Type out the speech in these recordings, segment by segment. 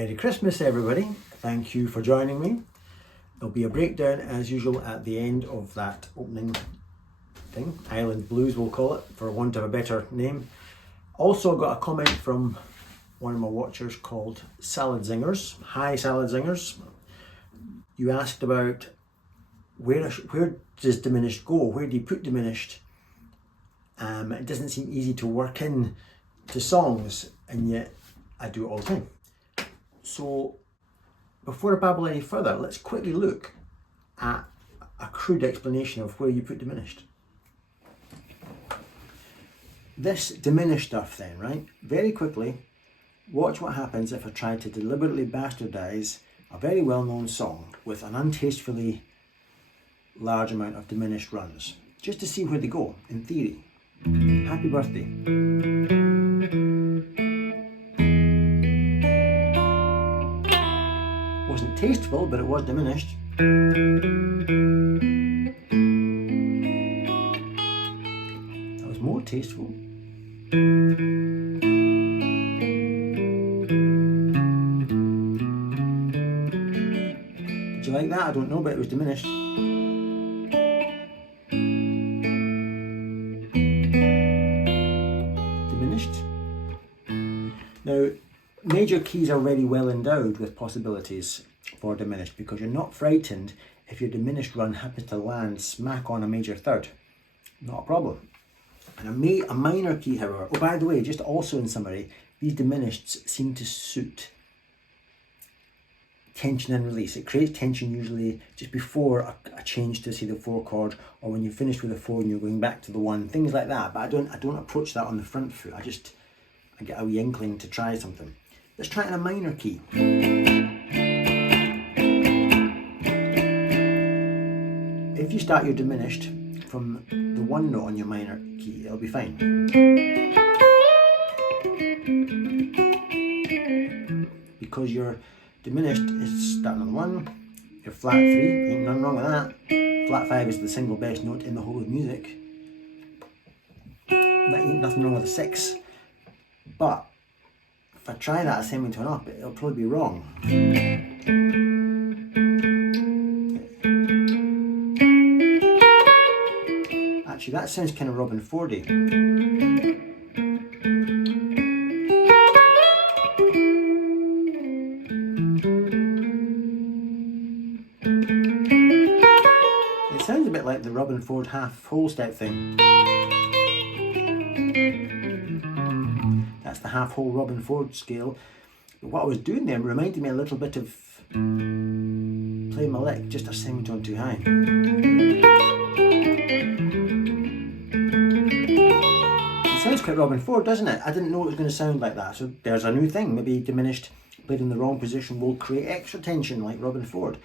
Merry Christmas everybody, thank you for joining me. There'll be a breakdown as usual at the end of that opening thing, Island Blues we'll call it, for want of a better name. Also got a comment from one of my watchers called Salad Zingers. Hi Salad Zingers. You asked about where does Diminished go? Where do you put Diminished? It doesn't seem easy to work in to songs, and yet I do it all the time. So before I babble any further, let's quickly look at a crude explanation of where you put Diminished. This diminished stuff then, right? Very quickly, watch what happens if I try to deliberately bastardize a very well-known song with an untastefully large amount of diminished runs, just to see where they go, in theory. Happy birthday. Wasn't tasteful, but it was diminished. That was more tasteful. Did you like that? I don't know, but it was diminished. Now, major keys are very well endowed with possibilities for diminished because you're not frightened if your diminished run happens to land smack on a major third. Not a problem. And a minor key, however, oh by the way, just also in summary, these diminished seem to suit tension and release. It creates tension usually just before a change to say the 4 chord, or when you finish with the 4 and you're going back to the 1, things like that. But I don't approach that on the front foot. I get a wee inkling to try something. Let's try it in a minor key. If you start your diminished from the 1 note on your minor key, it'll be fine. Because your diminished is starting on 1, your flat 3, ain't nothing wrong with that. Flat 5 is the single best note in the whole of music. That ain't nothing wrong with a 6. But if I try that semitone up, it'll probably be wrong. Actually, that sounds kind of Robin Fordy. It sounds a bit like the Robin Ford half whole step thing. That's the half whole Robin Ford scale. But what I was doing there reminded me a little bit of playing my lick just a semitone too high. It sounds quite Robin Ford, doesn't it? I didn't know it was going to sound like that, so there's a new thing. Maybe diminished played in the wrong position will create extra tension like Robin Ford.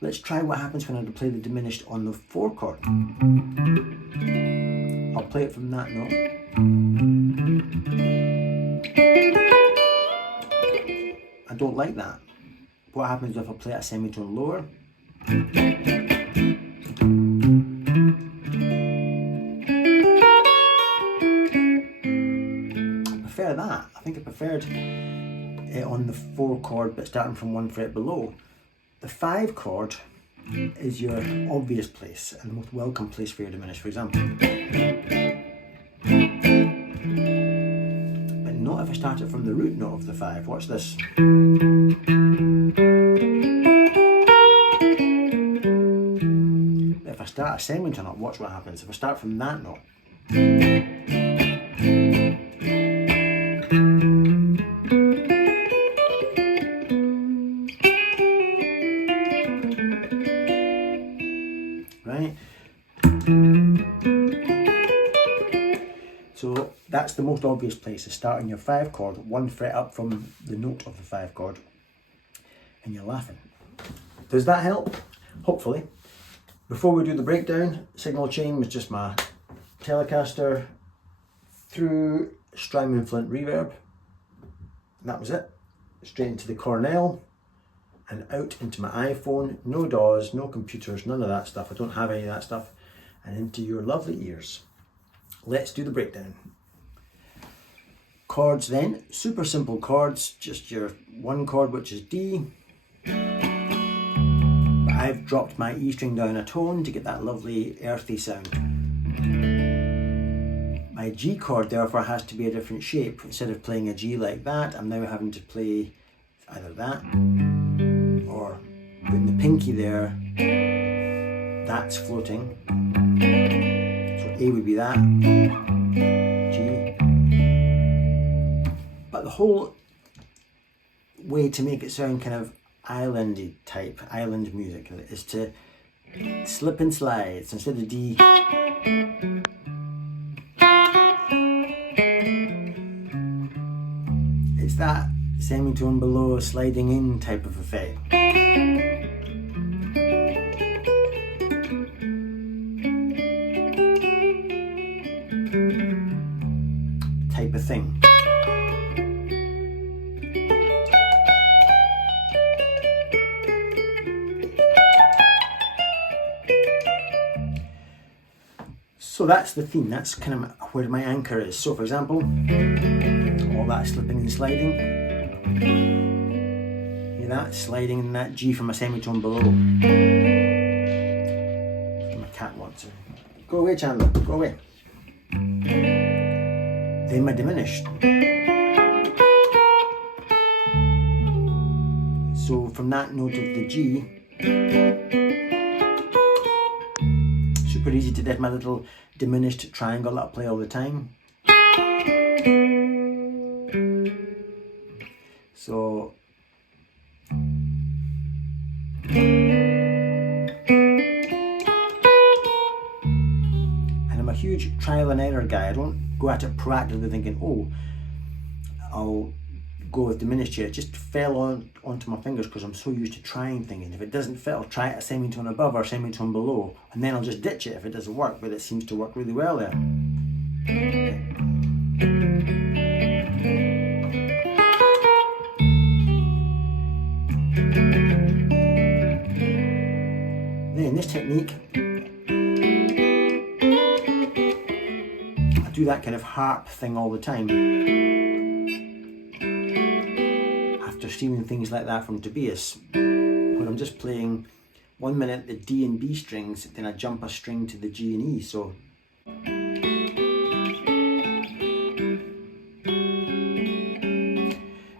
Let's try what happens when I play the diminished on the 4 chord. I'll play it from that note. I don't like that. What happens if I play a semitone lower? I prefer that. I think I preferred it on the 4 chord but starting from 1 fret below. The 5 chord is your obvious place and the most welcome place for your diminished, for example. But not if I start it from the root note of the 5. Watch this. But if I start a semitone up, watch what happens. If I start from that note. Right? So that's the most obvious place, is starting your 5 chord 1 fret up from the note of the 5 chord, and you're laughing. Does that help? Hopefully. Before we do the breakdown, signal chain was just my Telecaster through Strymon Flint Reverb. And that was it. Straight into the Cornell and out into my iPhone. No DAWs, no computers, none of that stuff. I don't have any of that stuff. And into your lovely ears. Let's do the breakdown. Chords then, super simple chords, just your one chord which is D. But I've dropped my E string down a tone to get that lovely earthy sound. My G chord therefore has to be a different shape. Instead of playing a G like that, I'm now having to play either that or putting the pinky there. That's floating. So A would be that, G. But the whole way to make it sound kind of islandy type, island music, is to slip and slide. So instead of D, it's that semitone below sliding in type of effect. Type of thing. So that's the theme, that's kind of where my anchor is. So for example, all that slipping and sliding, hear that, sliding in that G from a semitone below. My cat wants to go away, Chandler, go away. Then my diminished. So from that note of the G, super easy to do my little diminished triangle that I play all the time. So and I'm a huge trial and error guy. I don't go at it proactively thinking, oh, I'll go with diminished here. It just fell onto my fingers because I'm so used to trying things. If it doesn't fit, I'll try it a semitone above or semitone below, and then I'll just ditch it if it doesn't work, but it seems to work really well there. Then this technique, I do that kind of harp thing all the time. After streaming things like that from Tobias, where I'm just playing 1 minute the D and B strings, then I jump a string to the G and E. So and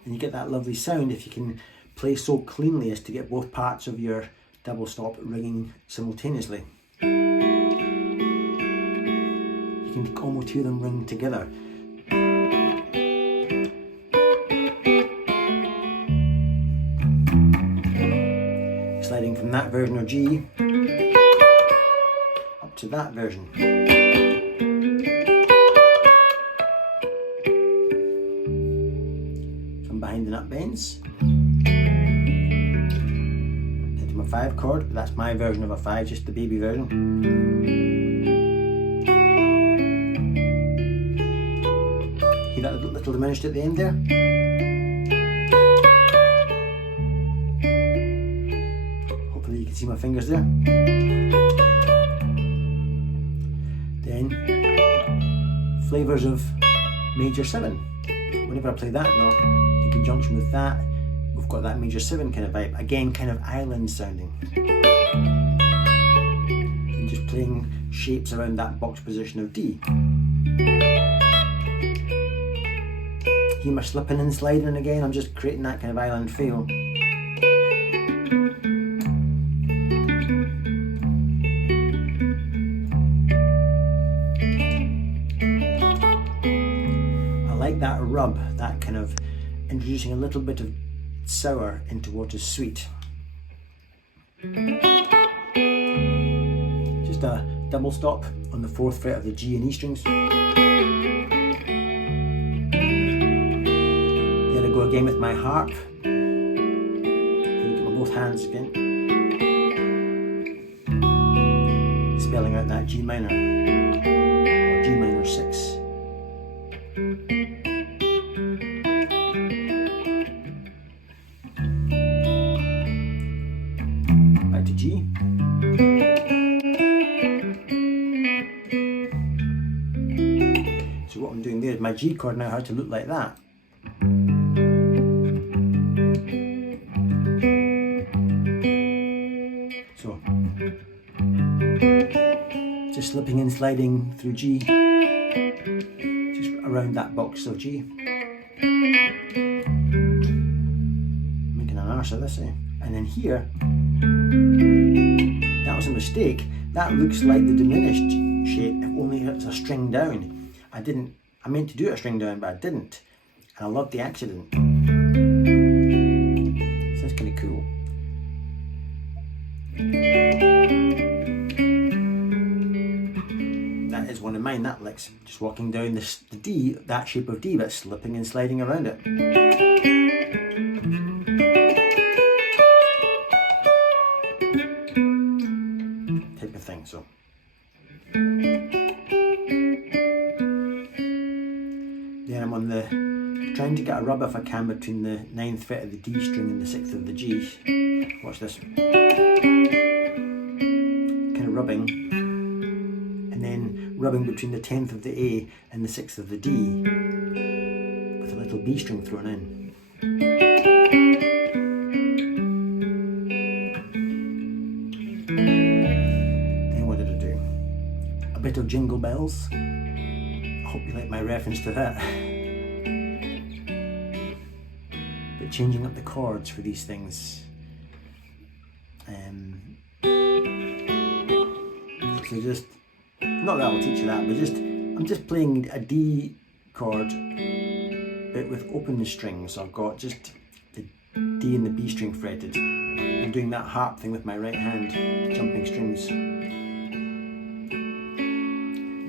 you get that lovely sound if you can play so cleanly as to get both parts of your double stop ringing simultaneously. You can almost hear them ring together. Sliding from that version of G up to that version. From behind the nut bends into my 5 chord, but that's my version of a 5, just the baby version. Hear that little diminished at the end there? You can see my fingers there. Then flavors of major 7. Whenever I play that note in conjunction with that, we've got that major 7 kind of vibe. Again, kind of island sounding. And just playing shapes around that box position of D. Hear my slipping and sliding again. I'm just creating that kind of island feel. That rub, that kind of introducing a little bit of sour into what is sweet. Just a double stop on the 4th fret of the G and E strings. There I go again with my harp. Look at my both hands again. Spelling out that G minor or G minor 6. Back to G. So what I'm doing there is my my G chord now had to look like that. So, just slipping and sliding through G, just around that box of G. Making an arse of this, eh? And then here, that was a mistake. That looks like the diminished shape, if only it's a string down. I meant to do it a string down, but I didn't. And I love the accident. So that's kind of cool. That is one of mine, that licks. Just walking down the D, that shape of D, but slipping and sliding around it. Type of thing, so. Then I'm on the, trying to get a rub if I can between the 9th fret of the D string and the 6th of the G. Watch this. Kind of rubbing. And then rubbing between the 10th of the A and the 6th of the D. With a little B string thrown in. Then what did I do? A bit of Jingle Bells. I hope you like my reference to that. But changing up the chords for these things. So just, not that I'll teach you that, but I'm just playing a D chord, but with open strings. So I've got just the D and the B string fretted. I'm doing that harp thing with my right hand, jumping strings.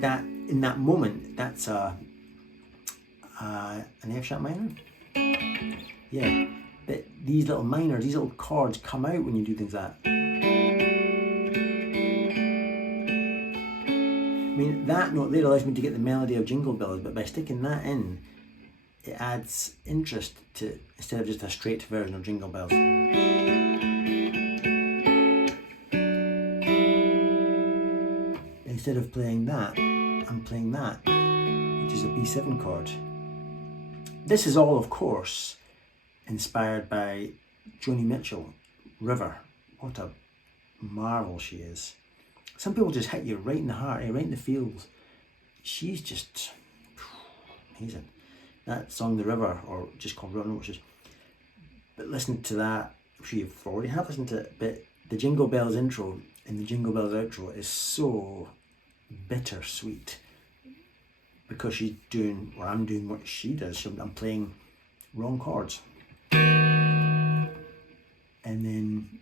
That, in that moment, that's an F sharp minor. Yeah, but these little minors, these little chords come out when you do things like that. I mean, that note there allows me to get the melody of Jingle Bells, but by sticking that in, it adds interest to, instead of just a straight version of Jingle Bells. Instead of playing that, I'm playing that, which is a B7 chord. This is all, of course, inspired by Joni Mitchell, River. What a marvel she is. Some people just hit you right in the heart, right in the feels. She's just amazing. That song, The River, or just called Run, which is, but listen to that, I'm sure you've already have listened to it, but the Jingle Bells intro and the Jingle Bells outro is so bittersweet. Because she's doing, or I'm doing what she does, I'm playing wrong chords. And then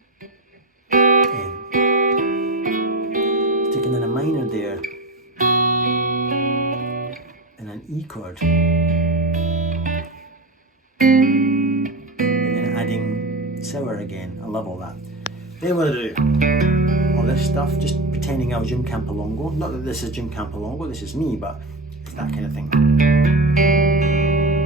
sticking in a minor there, and an E chord. And then adding sour again. I love all that. Then what do I do? All this stuff, just pretending I was Jim Campolongo. Not that this is Jim Campolongo, this is me, but it's that kind of thing.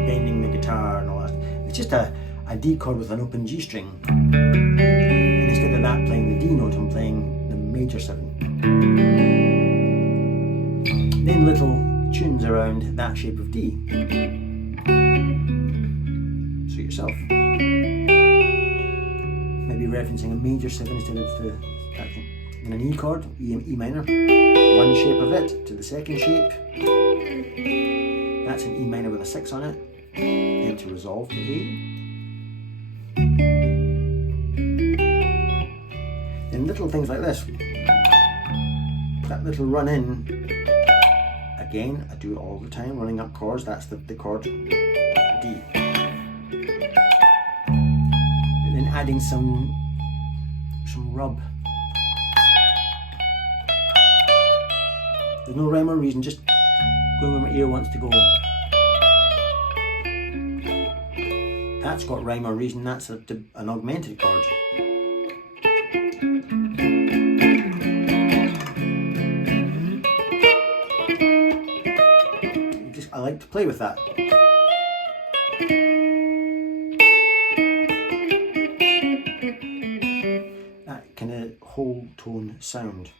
Bending the guitar and all that. It's just a D chord with an open G string. And instead of that playing the D note, I'm playing the major 7. Then little tunes around that shape of D. Suit yourself. Maybe referencing a major 7 instead of that thing. Then an E chord, E minor. One shape of it to the second shape. That's an E minor with a 6 on it. Then to resolve to A. Then little things like this. That little run in. Again, I do it all the time, running up chords. That's the chord D. And then adding some rub. There's no rhyme or reason, just going where my ear wants to go. That's got rhyme or reason, that's an augmented chord. I like to play with that. That kind of whole tone sound.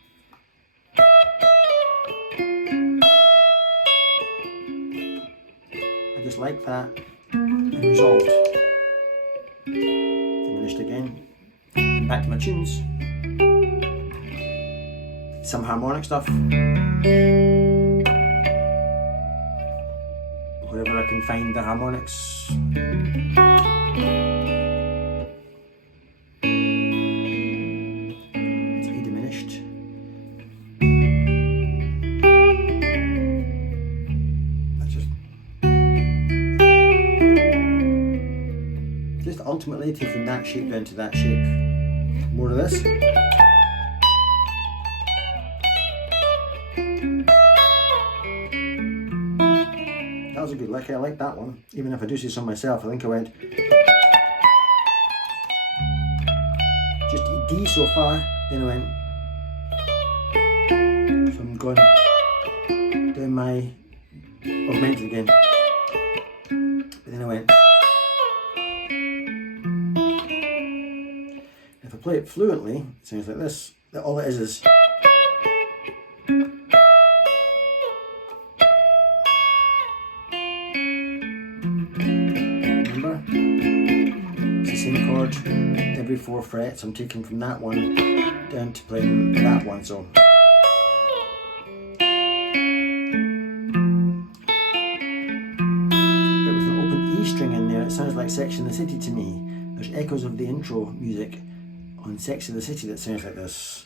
just like that, and resolved. Diminished again. And back to my tunes. Some harmonic stuff. Wherever I can find the harmonics. It's A diminished. That's just ultimately taking that shape down to that shape. More of this. That was a good lick. I like that one. Even if I do see some myself, I think I went just D so far, then I went, so I'm going down my augmented again, but then I went. If I play it fluently, it sounds like this. All it is same chord every 4 frets. I'm taking from that one down to playing that one, so but with an open E string in there, it sounds like Sex and the City to me. There's echoes of the intro music on Sex and the City that sounds like this.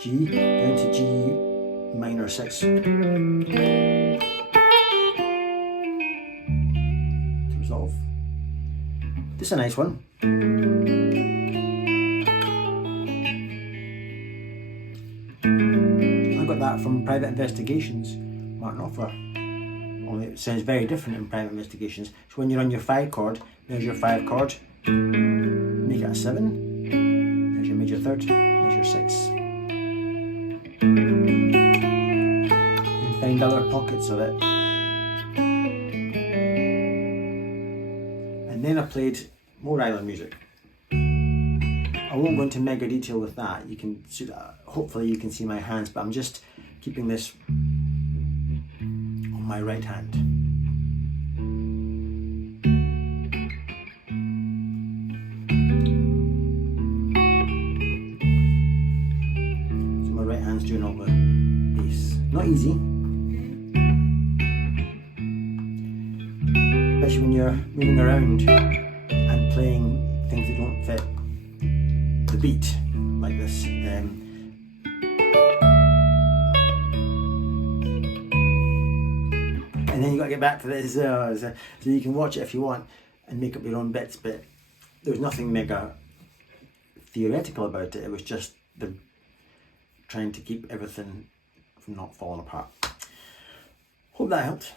G down to G minor 6 to resolve. This is a nice one. I got that from Private Investigations, Martin Knopfler. Only it sounds very different in Private Investigations. So when you're on your 5 chord, there's your 5 chord, make it a 7, there's your major 3rd, there's your 6. And find other pockets of it. And then I played more island music. I won't go into mega detail with that. You can see that. Hopefully you can see my hands, but I'm just keeping this on my right hand. So my right hand's doing all the bass. Not easy. Especially when you're moving around and playing things that don't fit the beat, like this. And then you got to get back to this, so you can watch it if you want and make up your own bits, but there was nothing mega theoretical about it. It was just the trying to keep everything from not falling apart. Hope that helped.